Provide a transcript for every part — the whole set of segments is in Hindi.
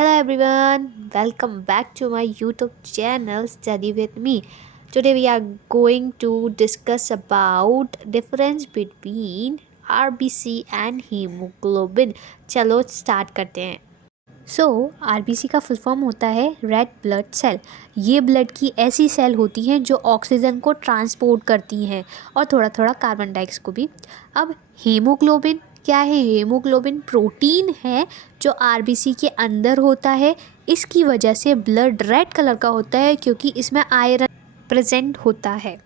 Hello everyone, welcome back to my YouTube channel Study with me. Today we are going to discuss about difference between RBC and hemoglobin. चलो स्टार्ट करते हैं. सो आरबीसी का फुल फॉर्म होता है रेड ब्लड सेल. ये ब्लड की ऐसी सेल होती हैं जो ऑक्सीजन को ट्रांसपोर्ट करती हैं और थोड़ा थोड़ा कार्बन डाइऑक्साइड को भी. अब हीमोग्लोबिन क्या है? हीमोग्लोबिन प्रोटीन है जो आरबीसी के अंदर होता है. इसकी वजह से ब्लड रेड कलर का होता है क्योंकि इसमें आयरन प्रेजेंट होता है.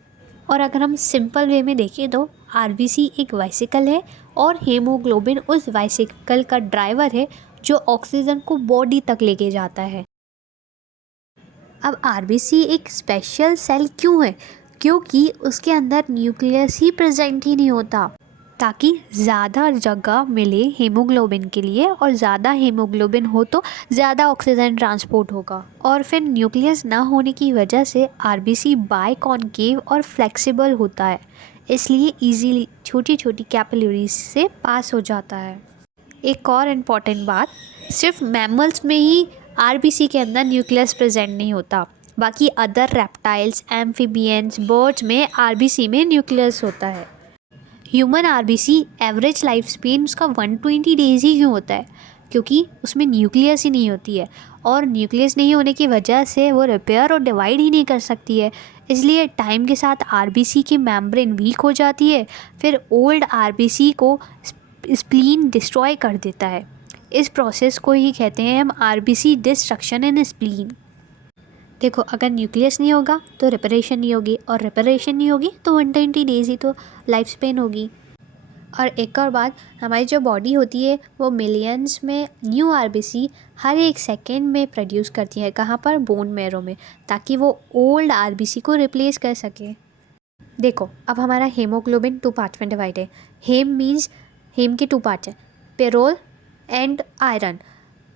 और अगर हम सिंपल वे में देखें तो आरबीसी एक वाइसिकल है और हीमोग्लोबिन उस वाइसिकल का ड्राइवर है जो ऑक्सीजन को बॉडी तक लेके जाता है. अब आरबीसी एक स्पेशल सेल क्यों है? क्योंकि उसके अंदर न्यूक्लियस ही प्रेजेंट ही नहीं होता, ताकि ज़्यादा जगह मिले हीमोग्लोबिन के लिए, और ज़्यादा हीमोग्लोबिन हो तो ज़्यादा ऑक्सीजन ट्रांसपोर्ट होगा. और फिर न्यूक्लियस ना होने की वजह से आरबीसी बाइकॉन्केव और फ्लेक्सिबल होता है, इसलिए इजीली छोटी छोटी कैपिलरीज से पास हो जाता है. एक और इम्पॉर्टेंट बात, सिर्फ मैमल्स में ही आरबीसी के अंदर न्यूक्लियस प्रेजेंट नहीं होता, बाकी अदर रेप्टाइल्स, एम्फीबियंस, बर्ड्स में आरबीसी में न्यूक्लियस होता है. Human RBC average life span उसका 120 डेज़ ही क्यों होता है? क्योंकि उसमें न्यूक्लियस ही नहीं होती है, और न्यूक्लियस नहीं होने की वजह से वो रिपेयर और डिवाइड ही नहीं कर सकती है. इसलिए टाइम के साथ आरबीसी की मेम्ब्रेन वीक हो जाती है, फिर ओल्ड आरबीसी को स्प्लीन डिस्ट्रॉय कर देता है. इस प्रोसेस को ही कहते हैं हम आरबीसी डिस्ट्रक्शन इन स्प्लीन. देखो, अगर न्यूक्लियस नहीं होगा तो रिपेरेशन नहीं होगी, और रिपेरेशन नहीं होगी तो 120 डेज़ ही तो लाइफ स्पेन होगी. और एक और बात, हमारी जो बॉडी होती है वो मिलियंस में न्यू आरबीसी हर एक सेकेंड में प्रोड्यूस करती है. कहाँ पर? बोन मैरो में, ताकि वो ओल्ड आरबीसी को रिप्लेस कर सके. देखो, अब हमारा हीमोग्लोबिन 2 पार्ट्स में डिवाइड है. हेम के 2 पार्ट्स हैं, पेरोल एंड आयरन.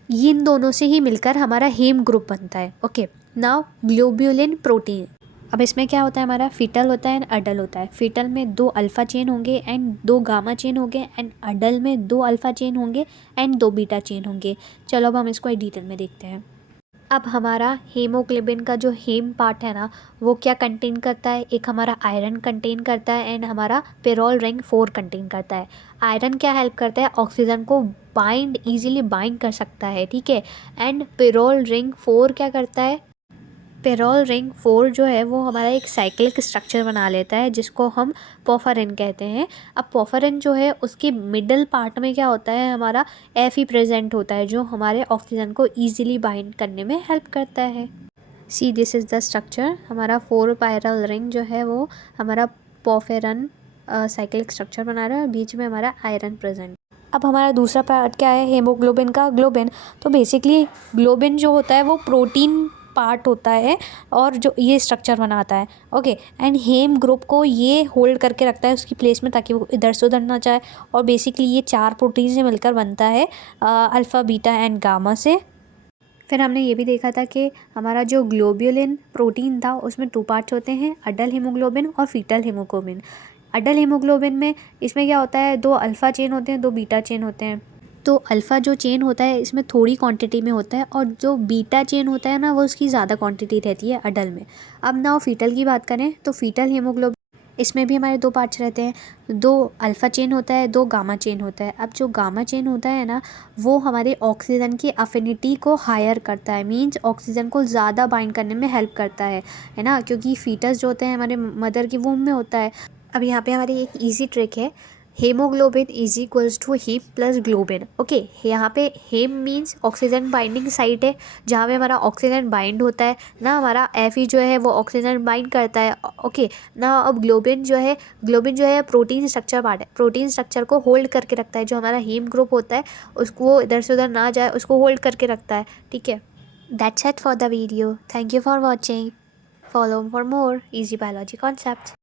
इन दोनों से ही मिलकर हमारा हेम ग्रुप बनता है. Okay, now globulin protein. अब इसमें क्या होता है? हमारा फीटल होता है एंड अडल होता है. फीटल में 2 अल्फ़ा चेन होंगे एंड 2 गामा चेन होंगे, एंड अडल में 2 अल्फ़ा चेन होंगे एंड 2 बीटा चेन होंगे. चलो अब हम इसको डिटेल में देखते हैं. अब हमारा हीमोग्लोबिन का जो हेम पार्ट है ना, वो क्या कंटेन करता है? एक हमारा आयरन कंटेन करता है एंड हमारा पेरोल रिंग 4 कंटेन करता है. आयरन क्या हेल्प करता है? ऑक्सीजन को ईजिली बाइंड कर सकता है, ठीक है. एंड पेरोल रिंग 4 क्या करता है? पेरोल रिंग 4 जो है वो हमारा एक साइक्लिक स्ट्रक्चर बना लेता है, जिसको हम पोफारिन कहते हैं. अब पोफारिन जो है उसके मिडल पार्ट में क्या होता है? हमारा एफ ई प्रेजेंट होता है, जो हमारे ऑक्सीजन को ईजिली बाइंड करने में हेल्प करता है. सी, दिस इज़ द स्ट्रक्चर. हमारा 4 पायरल रिंग जो है वो हमारा पोफेरन साइक्लिक स्ट्रक्चर बना रहा है, और बीच में हमारा आयरन प्रेजेंट. अब हमारा दूसरा पार्ट क्या है हेमोग्लोबिन का? ग्लोबिन. तो बेसिकली ग्लोबिन जो होता है वो प्रोटीन पार्ट होता है और जो ये स्ट्रक्चर बनाता है. ओके, एंड हेम ग्रुप को ये होल्ड करके रखता है उसकी प्लेस में, ताकि वो इधर से उधर ना जाए. और बेसिकली ये 4 प्रोटीन से मिलकर बनता है अल्फ़ा, बीटा एंड गामा से. फिर हमने ये भी देखा था कि हमारा जो ग्लोब्यूलिन प्रोटीन था उसमें 2 पार्ट्स होते हैं, अडल हीमोग्लोबिन और फीटल हीमोग्लोबिन. अडल हीमोग्लोबिन में इसमें क्या होता है? 2 अल्फ़ा चेन होते हैं, 2 बीटा चेन होते हैं. तो अल्फ़ा जो चेन होता है इसमें थोड़ी क्वांटिटी में होता है, और जो बीटा चेन होता है ना वो उसकी ज़्यादा क्वांटिटी रहती है अडल में. अब ना फीटल की बात करें तो फीटल हीमोग्लोबिन, इसमें भी हमारे 2 पार्ट्स रहते हैं. 2 अल्फ़ा चेन होता है, 2 गामा चेन होता है. अब जो गामा चेन होता है ना, वो हमारे ऑक्सीजन की अफिनिटी को हायर करता है, मींस ऑक्सीजन को ज़्यादा बाइंड करने में हेल्प करता है ना, क्योंकि फीटस जो होते हैं हमारे मदर के वूम में होता है. अब यहाँ पे हमारी एक ईजी ट्रिक है, haemoglobin is equals to haem plus globin. Okay, यहाँ पे haem means oxygen binding site है, जहाँ पे हमारा ऑक्सीजन बाइंड होता है ना, हमारा एफ ई जो है वो ऑक्सीजन बाइंड करता है. ओके ना, अब ग्लोबिन जो है प्रोटीन स्ट्रक्चर पार्ट है, प्रोटीन स्ट्रक्चर को होल्ड करके रखता है. जो हमारा हेम ग्रुप होता है उसको इधर से उधर ना जाए, उसको होल्ड करके रखता है, ठीक है. That's it for the video. Thank you for watching. Follow for more easy biology concepts.